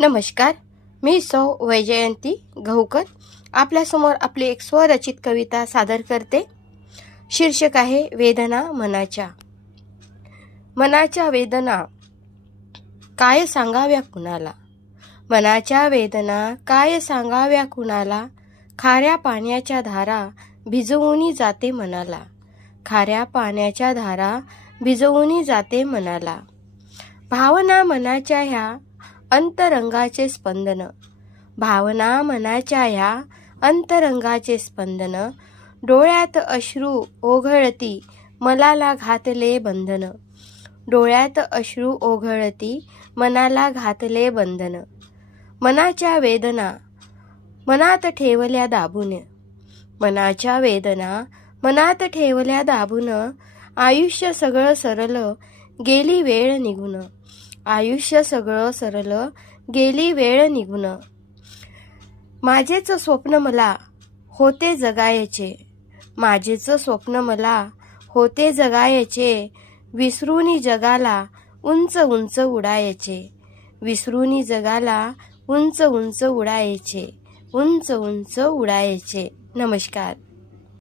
नमस्कार मी सौ वैजयंती गहुकर. आपल्यासमोर आपली एक स्वरचित कविता सादर करते. शीर्षक आहे वेदना मनाच्या. मनाच्या वेदना काय सांगाव्या कुणाला? मनाच्या वेदना काय सांगाव्या कुणाला? खाऱ्या पाण्याच्या धारा भिजवूनी जाते मनाला. खाऱ्या पाण्याच्या धारा भिजवूनी जाते मनाला. भावना मनाच्या ह्या अंतरंगाचे स्पंदन. भावना मनाच्या ह्या अंतरंगाचे स्पंदन. डोळ्यात अश्रू ओघळती मनाला घातले बंधन. डोळ्यात अश्रू ओघळती मनाला घातले बंधन. मनाच्या वेदना मनात ठेवल्या दाबून. मनाच्या वेदना मनात ठेवल्या दाबून. आयुष्य सगळं सरलं गेली वेळ निघून. आयुष्य सगळं सरलं गेली वेळ निघून. माझेच स्वप्न मला होते जगायचे. माझेच स्वप्न मला होते जगायचे. विसरूनी जगाला उंच उंच उडायचे. विसरूनी जगाला उंच उंच उडायचे. उंच उंच उडायचे. नमस्कार.